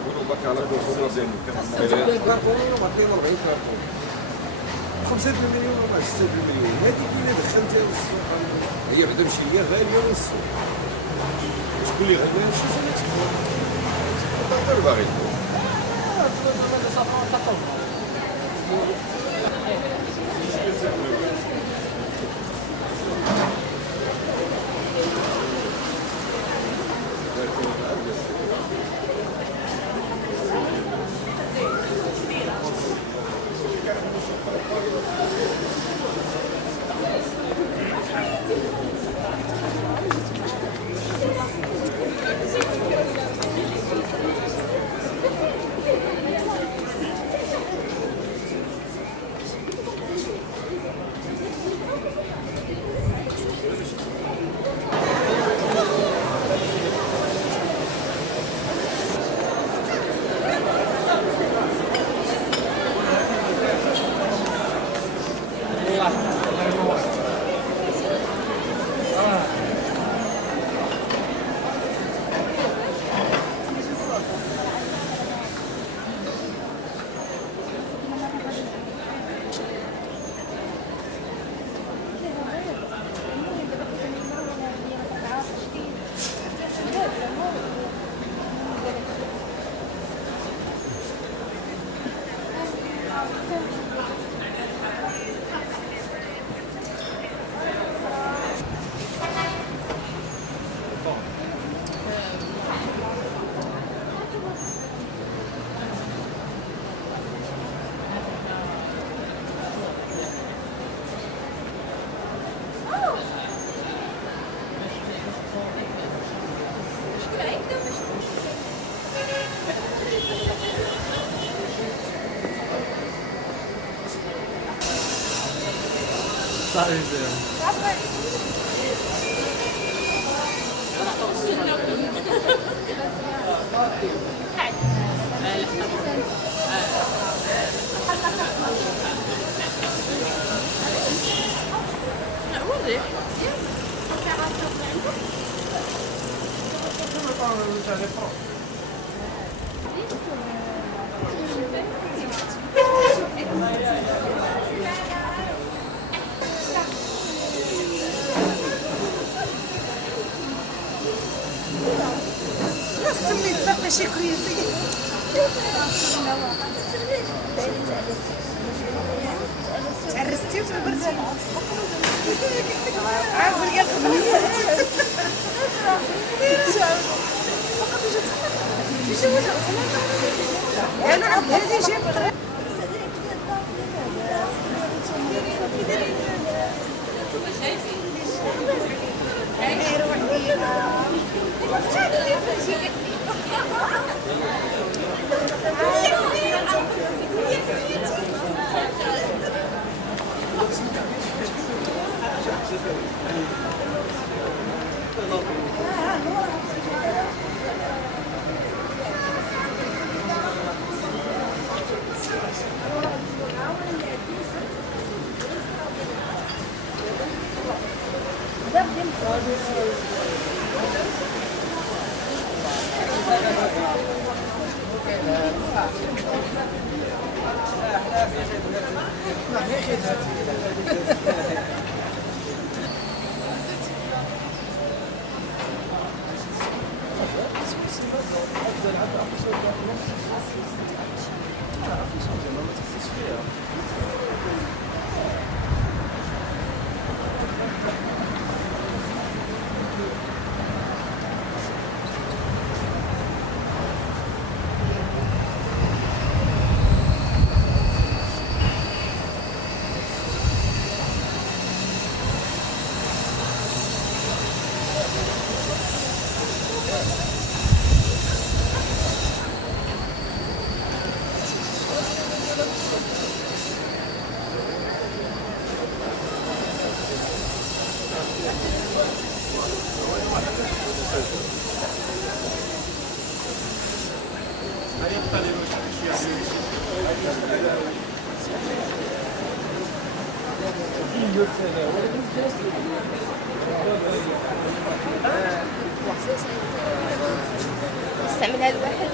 نقولوا باك على كونسومر ديالو كارطون وما 42 كارطون 5 مليون ولا 6 مليون هذيك اللي دخلتها للسوق هي بعدا ماشي هي غاليه من السوق تقول لي غاليه شي سنه تقول باغي شي كويسه تعرستي وتبردي عاود لي انا عاد هذه جاب استعمل هذا الواحد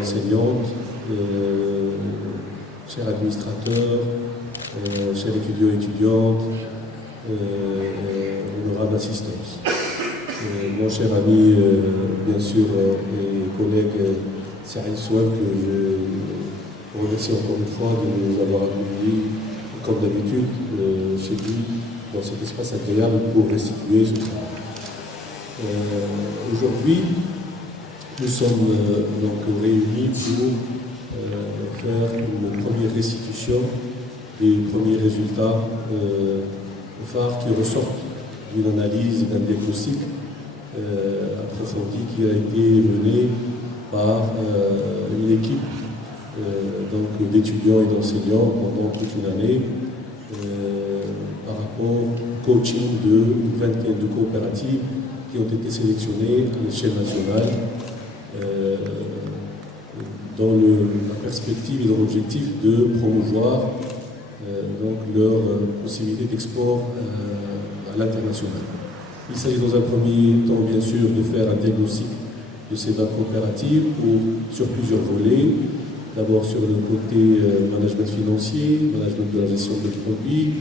enseignantes, chers administrateurs, chers étudiants et étudiantes, honorable assistance. Mon cher ami, bien sûr, et collègue Saïd Souel, que je remercie encore une fois de nous avoir accueillis, comme d'habitude, chez lui, dans cet espace agréable pour restituer ce travail. Aujourd'hui, nous sommes donc réunis pour faire une première restitution des premiers résultats phares qui ressortent d'une analyse, d'un diagnostic approfondi qui a été mené par une équipe d'étudiants et d'enseignants pendant toute une année par rapport au coaching d'une vingtaine de coopératives qui ont été sélectionnées à l'échelle nationale dans la perspective et dans l'objectif de promouvoir donc leur possibilité d'export à l'international. Il s'agit dans un premier temps, bien sûr, de faire un diagnostic de ces 20 coopératives sur plusieurs volets. D'abord sur le côté management financier, management de la gestion des produits,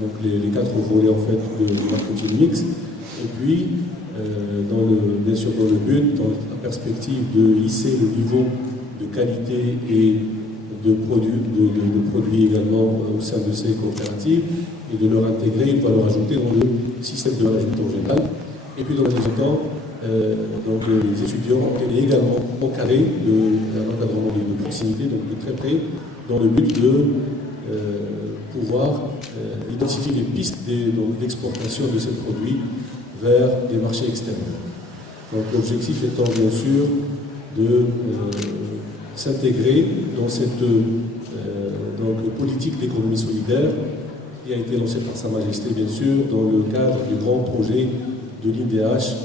donc les 4 volets en fait du marketing mix. Et puis, bien sûr dans le but, dans la perspective de hisser le niveau de qualité et de produits également au sein de ces coopératives et de leur intégrer une valeur ajoutée dans le système de management en général. Et puis dans le deuxième temps, donc les étudiants ont été également encadrés d'un encadrement de proximité, donc de très près, dans le but de pouvoir identifier les pistes d'exportation de ces produits vers des marchés extérieurs. Donc l'objectif étant bien sûr de s'intégrer dans cette politique d'économie solidaire qui a été lancée par Sa Majesté bien sûr dans le cadre du grand projet de l'IDH,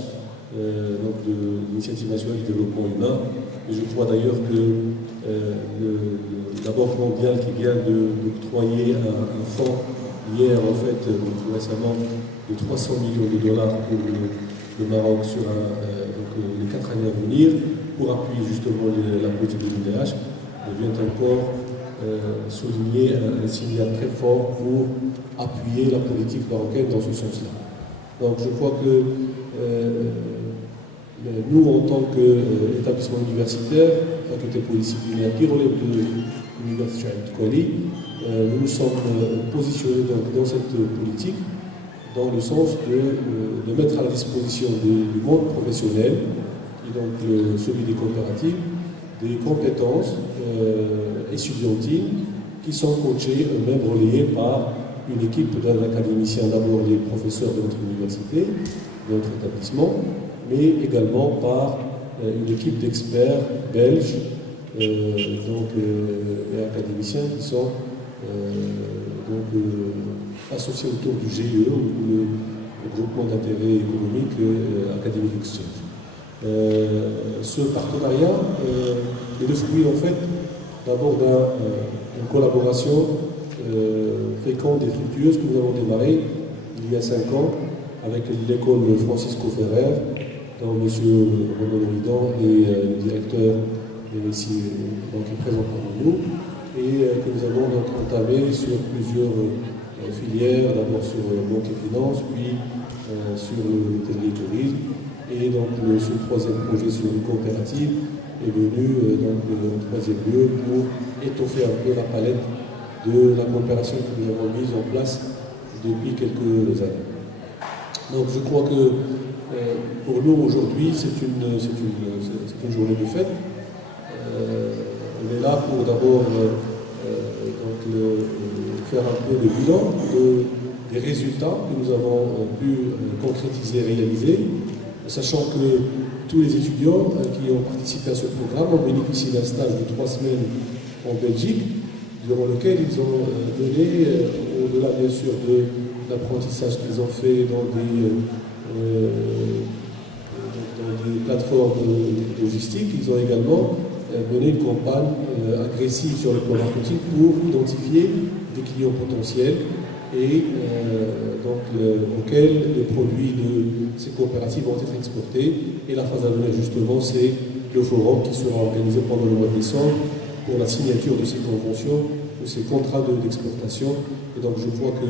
de l'Initiative nationale du développement humain. Et je crois d'ailleurs que la Banque mondiale qui vient d'octroyer un fonds hier en fait récemment de 300 millions de dollars pour le Maroc sur les 4 années à venir pour appuyer justement la politique de l'IDH, vient encore souligner un signal très fort pour appuyer la politique marocaine dans ce sens-là. Donc je crois que nous, en tant qu'établissement universitaire, faculté polydisciplinaire qui relève de l'Université de Kouali, nous nous sommes positionnés dans cette politique dans le sens de mettre à la disposition du monde professionnel, et donc celui des coopératives, des compétences étudiantines qui sont coachées, eux-mêmes relayées par une équipe d'académiciens, d'abord les professeurs de notre université, de notre établissement, mais également par une équipe d'experts belges et académiciens qui sont associés autour du GIE, le groupement d'intérêt économique Academic Exchange. Ce partenariat est le fruit en fait d'abord d'une collaboration fréquente et fructueuse que nous avons démarrée il y a 5 ans avec l'école Francisco Ferrer, dont M. Renaud Loridan est le directeur ici est présent parmi nous, et que nous avons donc entamé sur plusieurs filières, d'abord sur banque et finance, puis sur le télétourisme, et donc ce troisième projet sur une coopérative est venu donc en troisième lieu pour étoffer un peu la palette de la coopération que nous avons mise en place depuis quelques années. Donc je crois que pour nous aujourd'hui c'est une journée de fête. On est là pour d'abord faire un peu le bilan des résultats que nous avons pu concrétiser et réaliser, sachant que tous les étudiants qui ont participé à ce programme ont bénéficié d'un stage de 3 semaines en Belgique, durant lequel ils ont donné, au-delà bien sûr de l'apprentissage qu'ils ont fait dans des plateformes logistiques, ils ont également mené une campagne agressive sur le plan marketing pour identifier des clients potentiels et auxquels les produits de ces coopératives vont être exportés. Et la phase à venir justement, c'est le forum qui sera organisé pendant le mois de décembre pour la signature de ces conventions, de ces contrats d'exportation. Et donc je vois que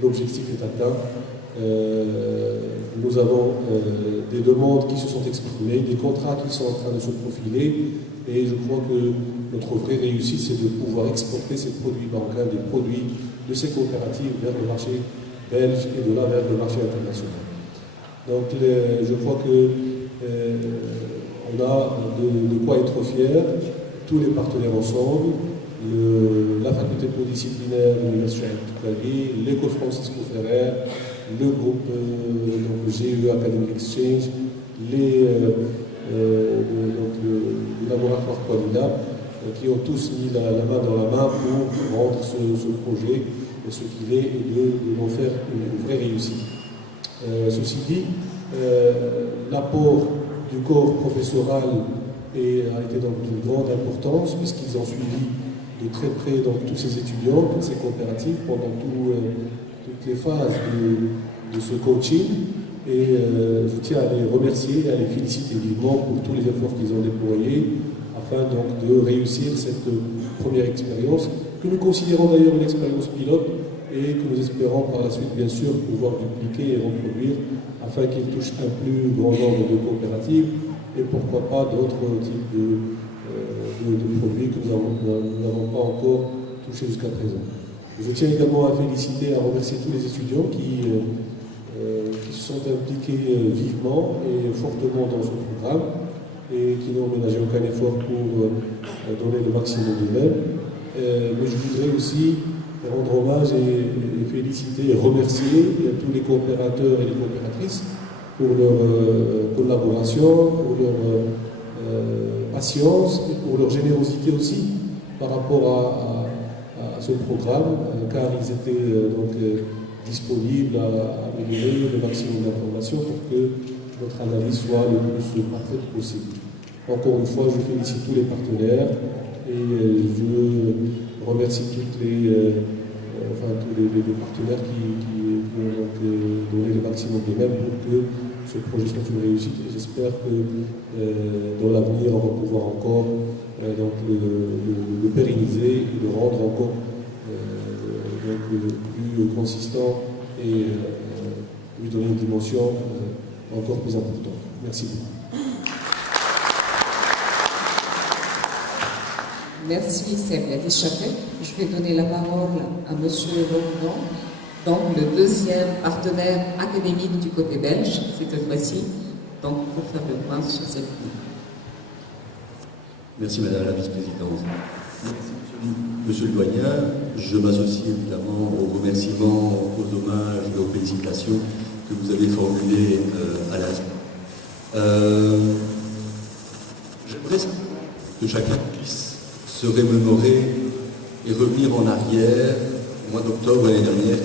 l'objectif est atteint. Nous avons des demandes qui se sont exprimées, des contrats qui sont en train de se profiler, et je crois que notre vraie réussite, c'est de pouvoir exporter ces produits bancaires, des produits de ces coopératives vers le marché belge et de là vers le marché international. Donc je crois que on a de quoi être fiers, tous les partenaires ensemble, la faculté pluridisciplinaire de l'Université de Paris, l'école Francisco Ferrer, le groupe GE Academic Exchange, le laboratoire Qualida, qui ont tous mis la main dans la main pour rendre ce projet ce qu'il est et de faire une vraie réussite. Ceci dit, l'apport du corps professoral a été donc d'une grande importance puisqu'ils ont suivi de très près tous ces étudiants, toutes ces coopératives pendant toutes les phases de ce coaching. Et je tiens à les remercier et à les féliciter vivement pour tous les efforts qu'ils ont déployés afin donc de réussir cette première expérience que nous considérons d'ailleurs une expérience pilote et que nous espérons par la suite bien sûr pouvoir dupliquer et reproduire afin qu'il touche un plus grand nombre de coopératives et pourquoi pas d'autres types de produits que nous n'avons pas encore touchés jusqu'à présent. Je tiens également à féliciter, à remercier tous les étudiants qui se sont impliqués vivement et fortement dans ce programme et qui n'ont ménagé aucun effort pour donner le maximum d'eux-mêmes. Mais je voudrais aussi rendre hommage et féliciter et remercier tous les coopérateurs et les coopératrices pour leur collaboration, pour leur patience et pour leur générosité aussi par rapport à ce programme, car ils étaient disponibles à améliorer le maximum d'informations pour que notre analyse soit le plus parfaite possible. Encore une fois, je félicite tous les partenaires et je remercie tous les partenaires qui ont donné le maximum d'eux-mêmes pour que ce projet soit une réussite. Et j'espère que dans l'avenir, on va pouvoir encore le pérenniser et le rendre encore plus consistant et lui donner une dimension encore plus importante. Merci beaucoup. Merci, Samuel Chapet. Je vais donner la parole à M. Laurent, donc le deuxième partenaire académique du côté belge, cette fois-ci, donc pour faire le point sur cette ligne. Merci Madame la Vice-Présidente. Monsieur le doyen, je m'associe évidemment aux remerciements, aux hommages et aux félicitations que vous avez formulés à l'instant. J'aimerais que chacun puisse se remémorer et revenir en arrière au mois d'octobre l'année dernière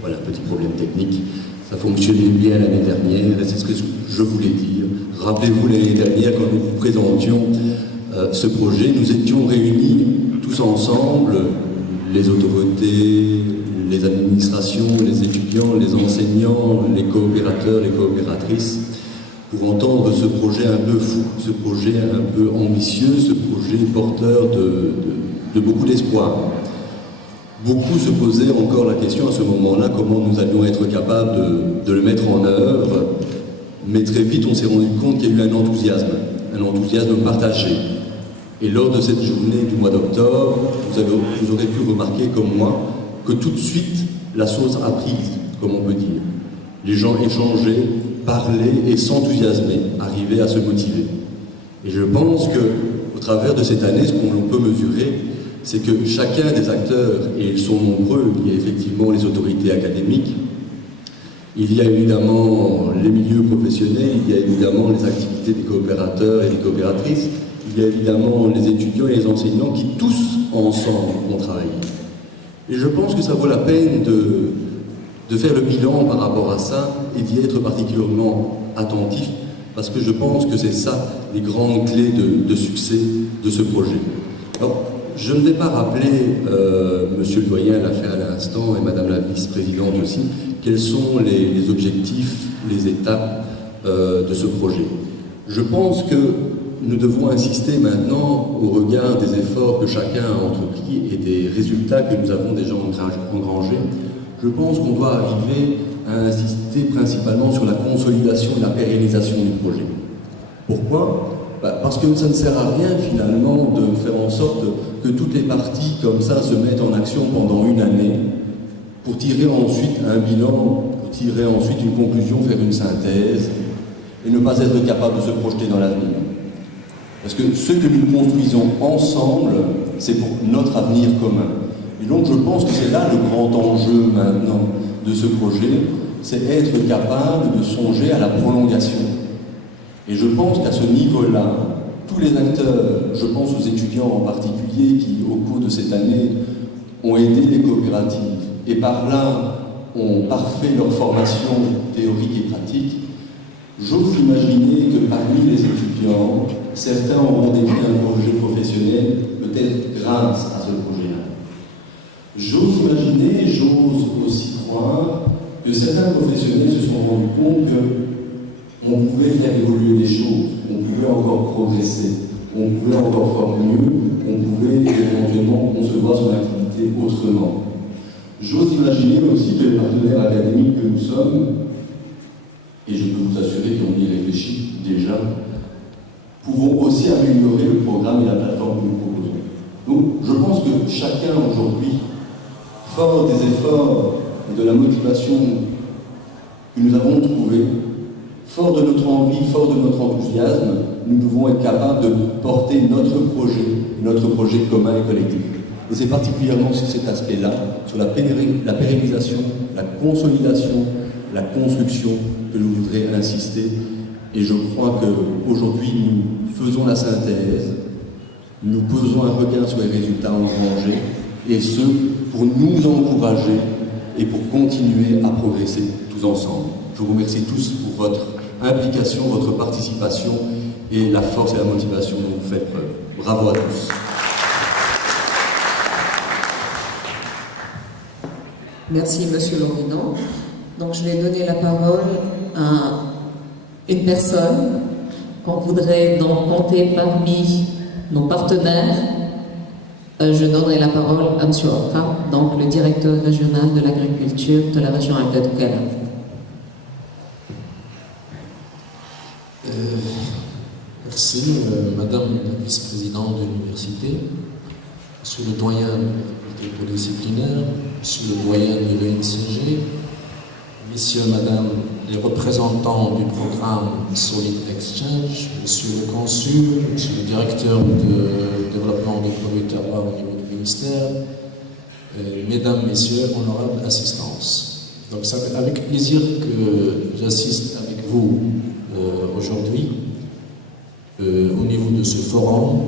Voilà, petit problème technique. Ça fonctionnait bien l'année dernière, et c'est ce que je voulais dire. Rappelez-vous l'année dernière, quand nous vous présentions ce projet, nous étions réunis tous ensemble, les autorités, les administrations, les étudiants, les enseignants, les coopérateurs, les coopératrices, pour entendre ce projet un peu fou, ce projet un peu ambitieux, ce projet porteur de beaucoup d'espoir. Beaucoup se posaient encore la question à ce moment-là, comment nous allions être capables de le mettre en œuvre, mais très vite on s'est rendu compte qu'il y a eu un enthousiasme partagé. Et lors de cette journée du mois d'octobre, vous aurez pu remarquer comme moi que tout de suite la chose a pris, comme on peut dire. Les gens échangeaient, parlaient et s'enthousiasmaient, arrivaient à se motiver. Et je pense qu'au travers de cette année, ce qu'on peut mesurer, c'est que chacun des acteurs, et ils sont nombreux, il y a effectivement les autorités académiques, il y a évidemment les milieux professionnels, il y a évidemment les activités des coopérateurs et des coopératrices, il y a évidemment les étudiants et les enseignants qui tous ensemble ont travaillé. Et je pense que ça vaut la peine de faire le bilan par rapport à ça et d'y être particulièrement attentif, parce que je pense que c'est ça les grandes clés de succès de ce projet. Alors, je ne vais pas rappeler, Monsieur le doyen l'a fait à l'instant et Madame la vice-présidente aussi, quels sont les objectifs, les étapes de ce projet. Je pense que nous devons insister maintenant au regard des efforts que chacun a entrepris et des résultats que nous avons déjà engrangés. Je pense qu'on doit arriver à insister principalement sur la consolidation et la pérennisation du projet. Pourquoi ? Parce que ça ne sert à rien finalement de faire en sorte que toutes les parties comme ça se mettent en action pendant une année pour tirer ensuite un bilan, pour tirer ensuite une conclusion, faire une synthèse et ne pas être capable de se projeter dans l'avenir. Parce que ce que nous construisons ensemble, c'est pour notre avenir commun. Et donc je pense que c'est là le grand enjeu maintenant de ce projet, c'est être capable de songer à la prolongation. Et je pense qu'à ce niveau-là, tous les acteurs, je pense aux étudiants en particulier qui, au cours de cette année, ont aidé les coopératives et par là ont parfait leur formation théorique et pratique, j'ose imaginer que parmi les étudiants, certains auront décrit un projet professionnel, peut-être grâce à ce projet-là. J'ose imaginer, j'ose aussi croire que certains professionnels se sont rendus compte qu'on pouvait faire évoluer les choses, on pouvait encore progresser, on pouvait encore faire mieux, on pouvait éventuellement concevoir son activité autrement. J'ose imaginer aussi que les partenaires académiques que nous sommes, et je peux vous assurer qu'on y réfléchit déjà, pouvons aussi améliorer le programme et la plateforme que nous proposons. Donc, je pense que chacun aujourd'hui, fort des efforts et de la motivation que nous avons trouvés, fort de notre envie, fort de notre enthousiasme, nous devons être capables de porter notre projet commun et collectif. Et c'est particulièrement sur cet aspect-là, sur la pérennisation, la consolidation, la construction, que je voudrais insister. Et je crois qu'aujourd'hui, nous faisons la synthèse, nous posons un regard sur les résultats engrangés, et ce, pour nous encourager et pour continuer à progresser tous ensemble. Je vous remercie tous pour votre implication, votre participation et la force et la motivation dont vous faites preuve. Bravo à tous. Merci, Monsieur Longrinon. Donc, je vais donner la parole à une personne qu'on voudrait donc compter parmi nos partenaires. Je donnerai la parole à M. Orka, donc le directeur régional de l'agriculture de la région Alta-Doukala. Merci, Madame la vice-présidente de l'université, Monsieur le doyen de polydisciplinaire, Monsieur le doyen de l'ENCG, Messieurs, Madame les représentants du programme Solid Exchange, Monsieur le consul, Monsieur le directeur de développement des produits terroirs au niveau du ministère, Mesdames, Messieurs, honorables assistance. Donc c'est avec plaisir que j'assiste avec vous aujourd'hui au niveau de ce forum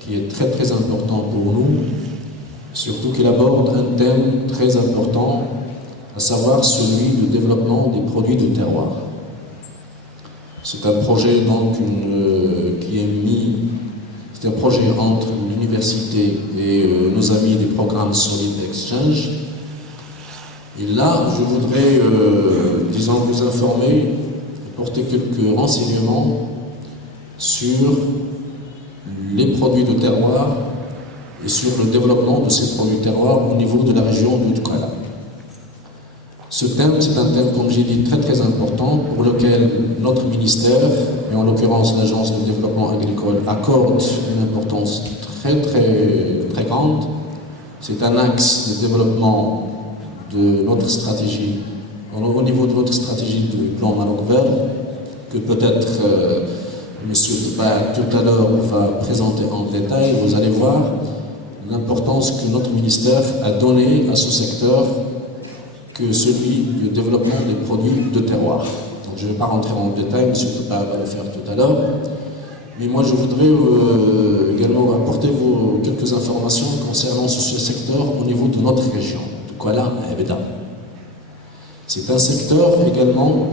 qui est très très important pour nous, surtout qu'il aborde un thème très important, à savoir celui du développement des produits de terroir. C'est un projet donc c'est un projet entre l'université et nos amis du programme Solid Exchange. Et là, je voudrais, vous informer apporter quelques renseignements sur les produits de terroir et sur le développement de ces produits de terroir au niveau de la région de Douala. Ce thème, c'est un thème, comme j'ai dit, très très important pour lequel notre ministère, et en l'occurrence l'Agence de développement agricole, accorde une importance très très très grande. C'est un axe de développement de notre stratégie, au niveau de notre stratégie du plan Maroc vert, que peut-être M. Dba tout à l'heure va présenter en détail. Vous allez voir l'importance que notre ministère a donnée à ce secteur, que celui du développement des produits de terroir. Donc, je ne vais pas rentrer en détail, M. Dba va le faire tout à l'heure. Mais moi, je voudrais également apporter quelques informations concernant ce secteur au niveau de notre région, de Douala et Ebda. C'est un secteur également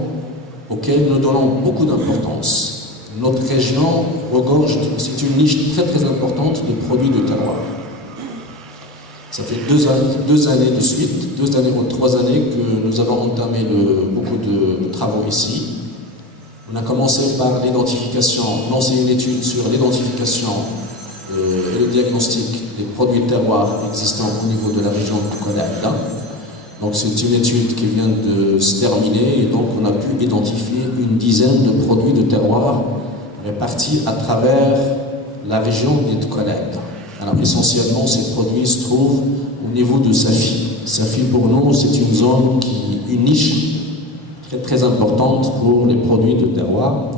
auquel nous donnons beaucoup d'importance. Notre région regorge, c'est une niche très très importante de produits de terroir. Ça fait deux années de suite, 2 années ou 3 années que nous avons entamé beaucoup de travaux ici. On a commencé par l'identification, lancer une étude sur l'identification et le diagnostic des produits de terroir existants au niveau de la région de Douala. Donc c'est une étude qui vient de se terminer et donc on a pu identifier une dizaine de produits de terroir répartis à travers la région de Douala. Alors essentiellement ces produits se trouvent au niveau de Safi. Safi pour nous c'est une zone une niche très très importante pour les produits de terroir.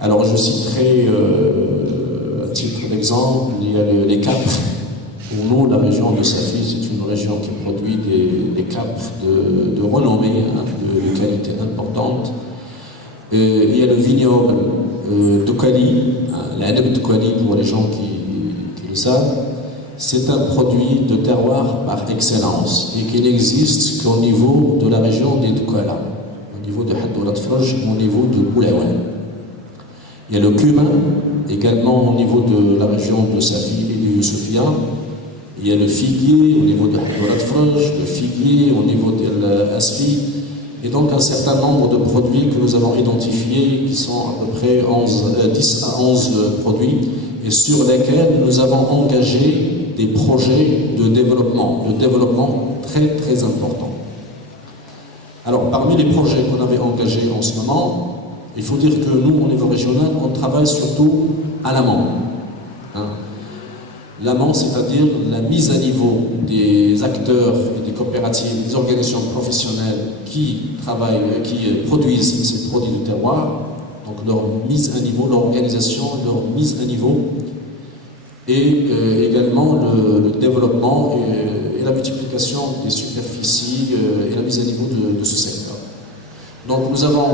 Alors je citerai à titre d'exemple, il y a les capres. Pour nous, la région de Safi, c'est une région qui produit des capres de renommée, de qualité importante. Il y a le vignoble Doukali, l'Aneb Doukali pour les gens qui le savent. C'est un produit de terroir par excellence et qui n'existe qu'au niveau de la région des Douala, au niveau de Hadoulat Froj, au niveau de Boulaouane. Il y a le cumin, également au niveau de la région de Safi et du Youssoufia. Il y a le figuier au niveau de Hadoulat Froj, le figuier au niveau de l'Asfi, et donc un certain nombre de produits que nous avons identifiés, qui sont à peu près 10 à 11 produits, et sur lesquels nous avons engagé des projets de développement très très importants. Alors parmi les projets qu'on avait engagés en ce moment, il faut dire que nous, au niveau régional, on travaille surtout à l'amont. L'amont, c'est-à-dire la mise à niveau des acteurs et des coopératives, des organisations professionnelles qui produisent ces produits de terroir, donc leur mise à niveau, leur organisation, leur mise à niveau, et également le développement et la multiplication des superficies et la mise à niveau de ce secteur. Donc nous avons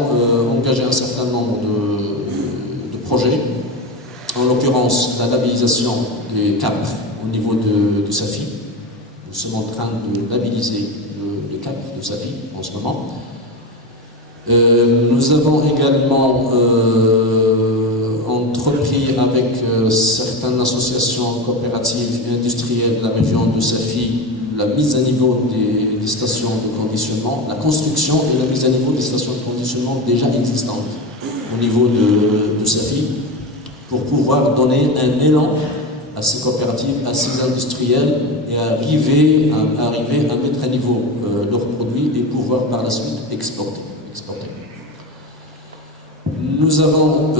engagé un certain nombre de projets, en l'occurrence la labellisation des capres au niveau de Safi. Nous sommes en train de labelliser le cap de Safi en ce moment. Nous avons également entrepris avec certaines associations coopératives et industrielles de la région de Safi la mise à niveau des stations de conditionnement, la construction et la mise à niveau des stations de conditionnement déjà existantes au niveau de Safi, pour pouvoir donner un élan à ces coopératives, à ces industriels et arriver à mettre à niveau leurs produits et pouvoir par la suite exporter. Nous avons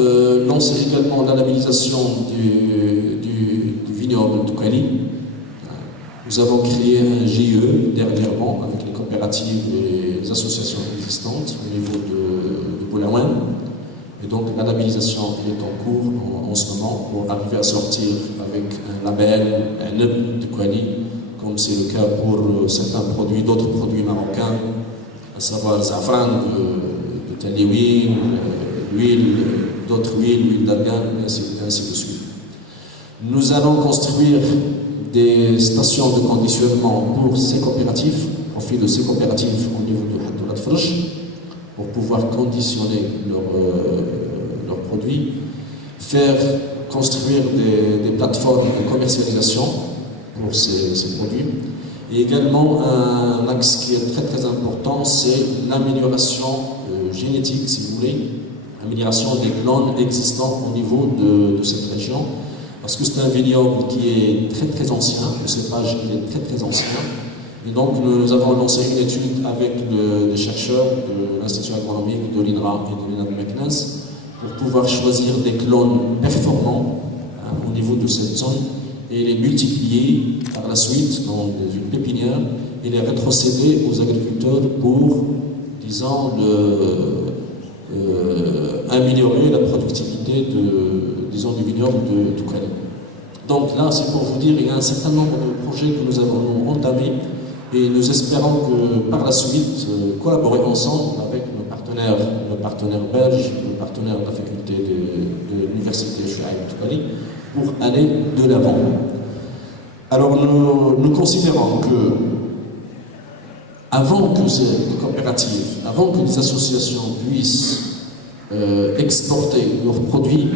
lancé également la labellisation du vignoble Doukali. Nous avons créé un GIE dernièrement avec les coopératives et les associations existantes au niveau de Boulaouane. Et donc la labellisation est en cours en ce moment pour arriver à sortir avec un label, un Neb Doukali, comme c'est le cas pour certains produits, d'autres produits marocains, à savoir le safran de Taliwin, l'huile, d'autres huiles, l'huile d'argan, ainsi de suite. Nous allons construire des stations de conditionnement pour ces coopératives, au profit de ces coopératives au niveau de Hadoulat Froj, pour pouvoir conditionner leurs produits, faire construire des plateformes de commercialisation pour ces produits. Et également, un axe qui est très très important, c'est l'amélioration, génétique, si vous voulez, amélioration des clones existants au niveau de cette région. Parce que c'est un vignoble qui est très très ancien, le cépage il est très très ancien. Et donc nous avons lancé une étude avec des chercheurs de l'Institut agronomique de l'INRA et de l'INRA de Meknès pour pouvoir choisir des clones performants au niveau de cette zone et les multiplier par la suite dans une pépinière et les rétrocéder aux agriculteurs pour, disons, améliorer la productivité du vignoble de Toukali. Donc là, c'est pour vous dire, il y a un certain nombre de projets que nous avons entamés et nous espérons que par la suite, collaborer ensemble avec nos partenaires belges, nos partenaires de la faculté de l'université Chouaïb Toukali, pour aller de l'avant. Alors nous considérons que avant que ces coopératives, avant que les associations puissent exporter leurs produits,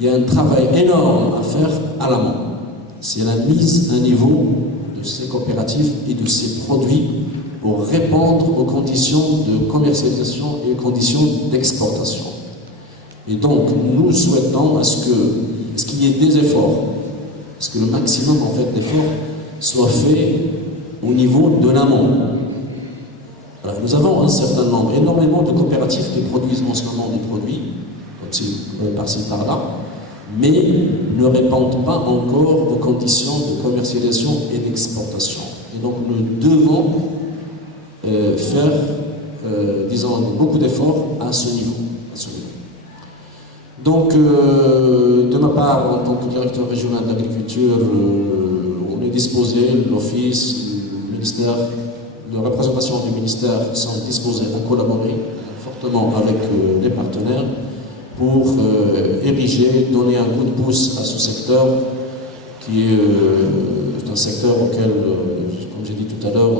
il y a un travail énorme à faire à l'amont. C'est la mise à niveau de ces coopératives et de ces produits pour répondre aux conditions de commercialisation et aux conditions d'exportation. Et donc, nous souhaitons à ce qu'il y ait des efforts, parce que le maximum en fait d'efforts soit fait au niveau de l'amont. Nous avons un certain nombre, énormément de coopératives qui produisent en ce moment des produits, par-ci par-là, mais ne répondent pas encore aux conditions de commercialisation et d'exportation. Et donc nous devons faire, disons, beaucoup d'efforts à ce niveau. Donc, de ma part, en tant que directeur régional de l'agriculture, on est disposé, l'office, le ministère, de représentation du ministère sont disposés à collaborer fortement avec les partenaires pour ériger, donner un coup de pouce à ce secteur qui est un secteur auquel, comme j'ai dit tout à l'heure,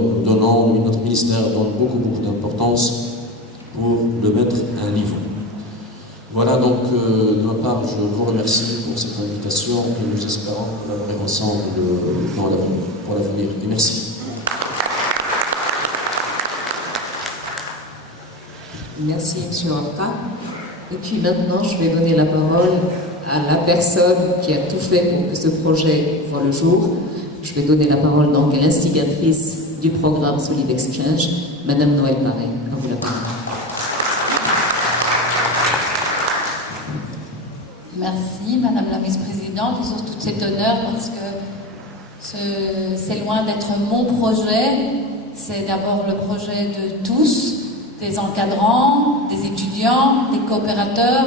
notre ministère donne beaucoup d'importance pour le mettre à un niveau. Voilà donc, de ma part, je vous remercie pour cette invitation et nous espérons collaborer ensemble pour l'avenir. Et merci. Merci, M. Horta. Et puis maintenant, je vais donner la parole à la personne qui a tout fait pour que ce projet voit le jour. Je vais donner la parole donc à l'instigatrice du programme Solid Exchange, Madame Noël Paré. À vous la parole. Merci, Madame la Vice-Présidente, et surtout cet honneur parce que c'est loin d'être mon projet, c'est d'abord le projet de tous, des encadrants, des étudiants, des coopérateurs,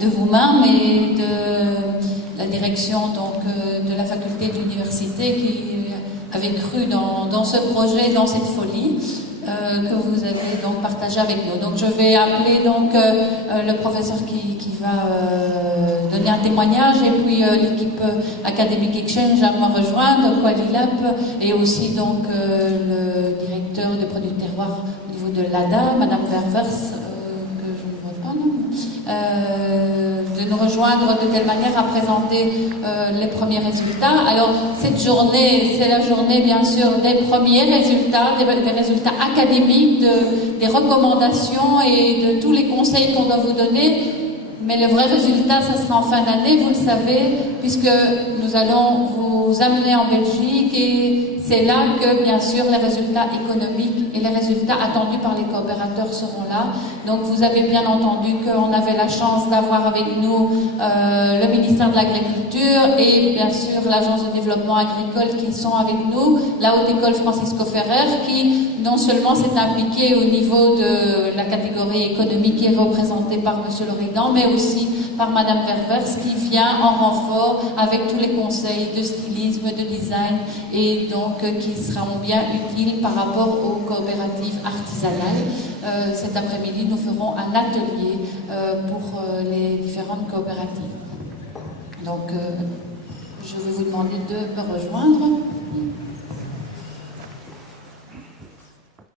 de vous-même et de la direction donc, de la faculté de l'université qui avait cru dans ce projet, dans cette folie que vous avez donc partagé avec nous. Donc je vais appeler donc le professeur qui va donner un témoignage et puis l'équipe académique Exchange à me rejoindre, Qualilab, et aussi donc le directeur de produits de terroir au niveau de l'ADA, Madame Ververs, que je ne vois pas, non, de nous rejoindre de telle manière à présenter les premiers résultats. Alors cette journée, c'est la journée bien sûr des premiers résultats, des résultats académiques, des recommandations et de tous les conseils qu'on doit vous donner. Mais le vrai résultat, ça sera en fin d'année, vous le savez, puisque nous allons vous amener en Belgique et c'est là que, bien sûr, les résultats économiques et les résultats attendus par les coopérateurs seront là. Donc, vous avez bien entendu qu'on avait la chance d'avoir avec nous le ministère de l'Agriculture et, bien sûr, l'Agence de développement agricole qui sont avec nous, la Haute École Francisco Ferrer, qui non seulement s'est impliquée au niveau de la catégorie économique qui est représentée par M. Loridan, mais aussi par Madame Ververs qui vient en renfort avec tous les conseils de stylisme, de design et donc qui seront bien utiles par rapport aux coopératives artisanales. Cet après-midi, nous ferons un atelier pour les différentes coopératives. Donc, je vais vous demander de me rejoindre.